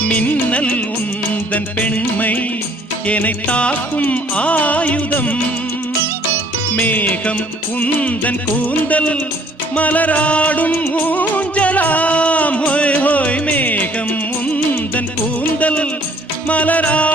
மின்னல் உந்தன் பெண்மை என்னை தாக்கும் ஆயுதம். மேகம் உந்தன் கூந்தல் மலராடும் ஊஞ்சலாம். ஹோய் ஹோய் மேகம் உந்தன் கூந்தல் மலரா